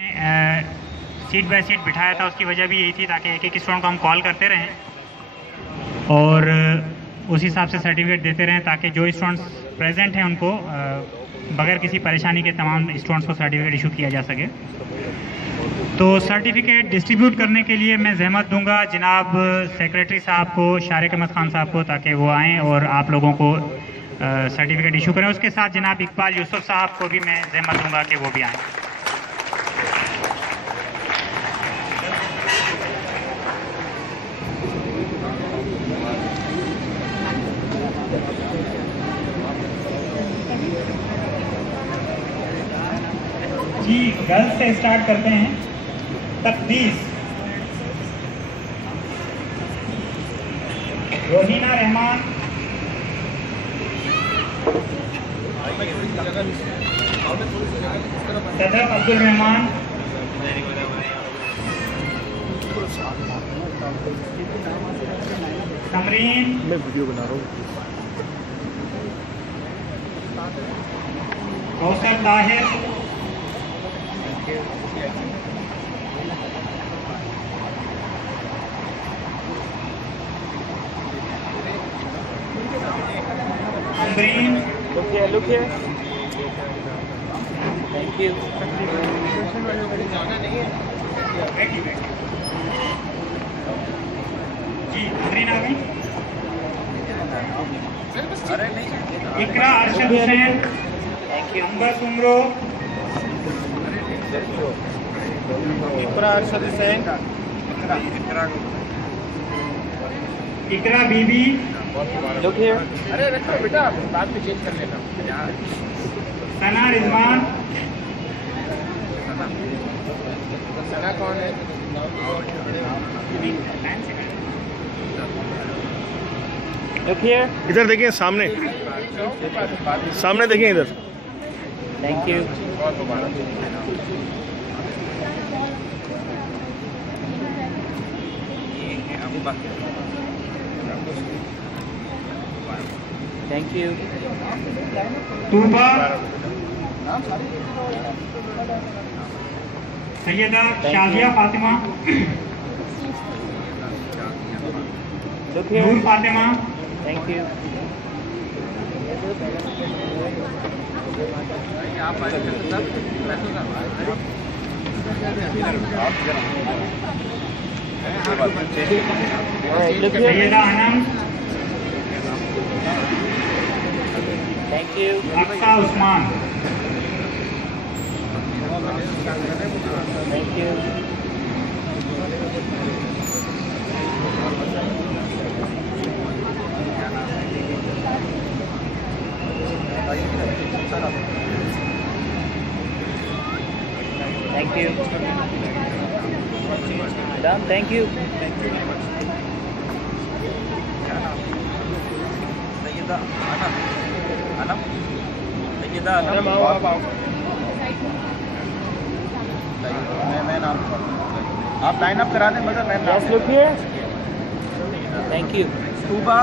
Seat bye seat बिठाया था, उसकी वजह भी यही थी ताकि एक एक स्टूडेंट को हम कॉल करते रहें और उस हिसाब से सर्टिफिकेट देते रहें ताकि जो स्टूडेंट्स प्रेजेंट हैं उनको बगैर किसी परेशानी के तमाम स्टूडेंट्स को सर्टिफिकेट इशू किया जा सके। तो सर्टिफिकेट डिस्ट्रीब्यूट करने के लिए मैं जहमत दूंगा जनाब सेक्रेटरी साहब को, शारिक अहमद खान साहब को, ताकि वो आएँ और आप लोगों को सर्टिफिकेट इशू करें। उसके साथ जनाब इकबाल यूसुफ साहब को भी मैं जहमत दूंगा कि वो भी आएँ। जी, गर्ल्स से स्टार्ट करते हैं। तकदीस, रोहीना रहमान, सदर अब्दुल रहमान, तमरीन, मैं वीडियो बना रहा हूँ, Kausar Tahir, Green. Look here. Thank you. जी, ग्रीन आ गई। इकरा अरशद हुसैन, अंबर उमरो, इकरा अरशद हुसैन, इकरा बीबी। Look here. अरे रखो बेटा, बाद में चेंज कर लेना। सना रिजवान, सना कौन है? Look here. इधर देखिए, सामने सामने देखिए इधर। Thank you. Thank you. Tuba, Syeda Shazia Fatima, Noor Fatima. Thank you. Syeda Anam, Thank you. Aqsa Usman, Thank you. Thank you. Done. Thank you. मैं नाम आप लाइन अप करा दें, मगर मैं नाम look here. Thank you. Tuba,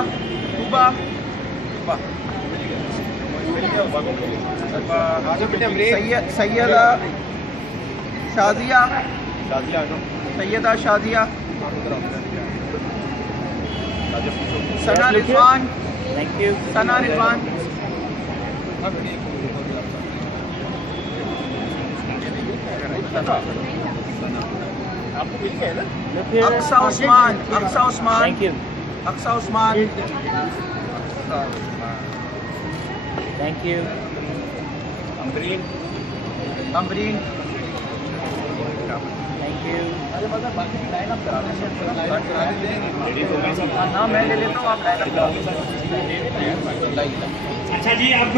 Tuba, Syeda Shazia, Syeda Shazia, Sana Rizwan. Thank you. सना रिजवान, आपको मिल गया ना? Aqsa Usman, Aqsa Usman. Thank you. Aqsa Usman. Thank you. Amreen, Amreen. Thank you. अरे मगर बाकी लाइन अप करा दें। हाँ, मैं ले लेता हूँ, आप लाइन अप करा दें। अच्छा जी, अब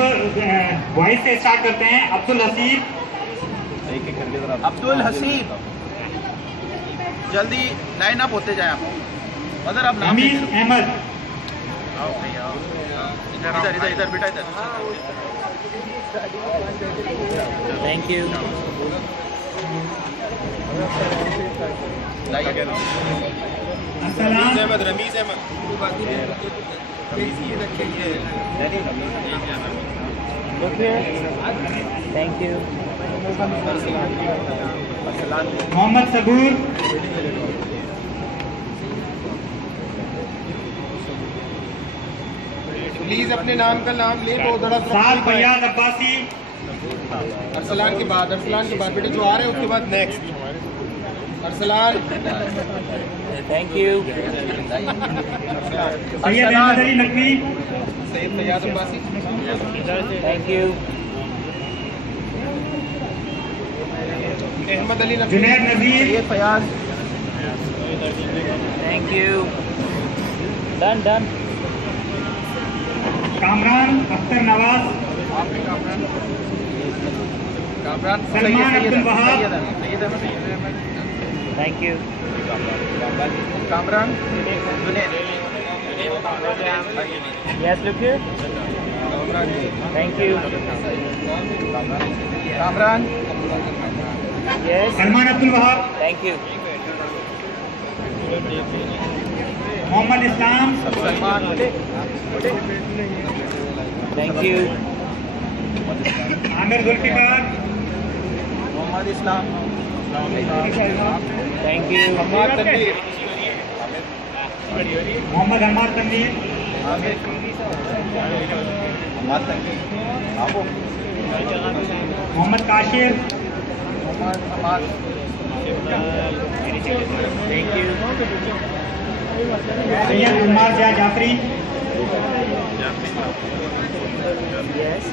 वॉइस से स्टार्ट करते हैं। अब्दुल हसीब, अब्दुल हसीब, जल्दी लाइन अप होते जाए आप। मगर आप नाम अहमद, इधर इधर इधर बेटा, इधर। Thank you. Ramiz Ahmed, thank you. Mohammad Saboor, please अपने नाम का नाम ले। बहुत बड़ा साद फैयाज अब्बासी, अरसलान के बाद बेटे जो आ रहे हैं उसके बाद next Arsalan. Thank you. Syed Ahmed Ali Naqvi, Syed Fayyaz Abbasi, thank you. Ahmed Ali Naqvi, Junaid Nazir, Syed Fayyaz, thank you. Done done. Kamran Akhtar Nawaz, Salman Abdul Wahab, thank you. Kamran, yes look here, thank you. Kamran, yes, Salman Abdul Wahab, thank you. Mohammad Islam, Salman, thank you. Aamir Zulfiqar, Mohammad Islam, thank you. Ammar Tanveer, Mohammad Ammar Tanveer, Mohammad Kashir, thank you. Syed उम्मार Zia Jafri, yes,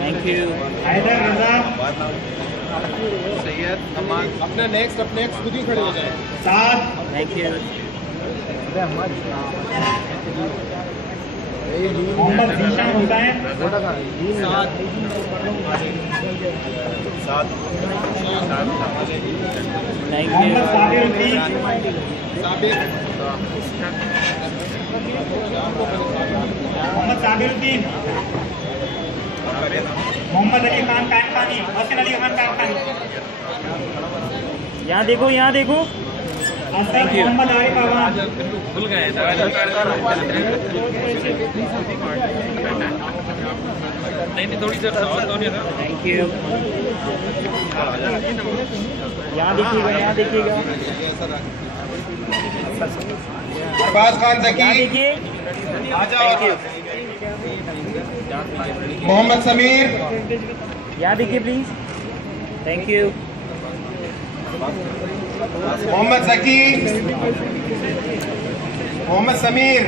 thank you. Haider Raza, Syed Aman. अपना नेक्स्ट खुद ही खड़े हो जाए। Saad, thank you. Mohammad Zeeshan Hussain, thank you. Mohammad Sabir Uddin, Mohammad Sabir Uddin, Mohammad Ali Khan Kaimkhani, Mohsin Ali Khan Kaimkhani, यहाँ देखो, यहाँ देखो। असद मोहम्मद आरिफ अवान, भूल गए। नहीं थोड़ी देर थैंक यू। यहाँ देखिएगा, यहाँ देखिएगा, अरबाज खान जकी, यहाँ देखिए। आ जाओ। Thank you. मोहम्मद समीर, यहाँ देखिए please, thank you. Mohammad Zaki, Mohammad Sameer,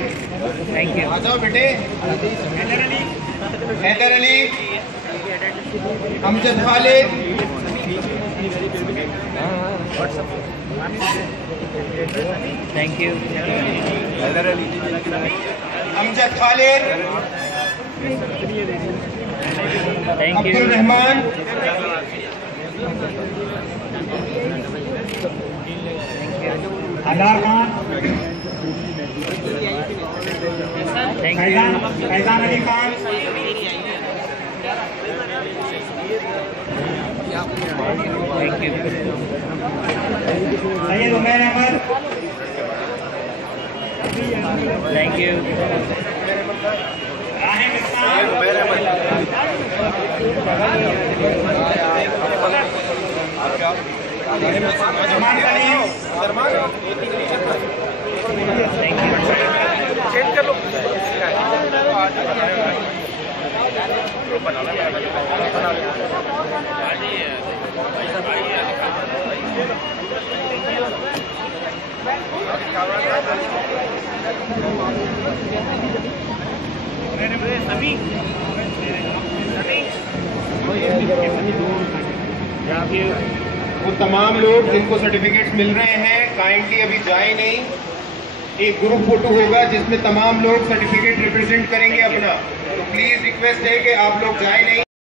thank you. आ जाओ बेटे। Haider Ali, Amjad Khalid, thank you. Haider Ali, Amjad Khalid, thank you. Abdul Rehman, Adar Khan, thank you. Faizan Ali Khan, thank you. Syed Umair Ahmed, thank you. Rahim Islam, Usman Saleem, thank you. Change कर लो। Thank you. वो तमाम लोग जिनको सर्टिफिकेट्स मिल रहे हैं काइंडली अभी जाए नहीं। एक ग्रुप फोटो होगा जिसमें तमाम लोग सर्टिफिकेट रिप्रेजेंट करेंगे अपना, तो प्लीज रिक्वेस्ट है कि आप लोग जाए नहीं।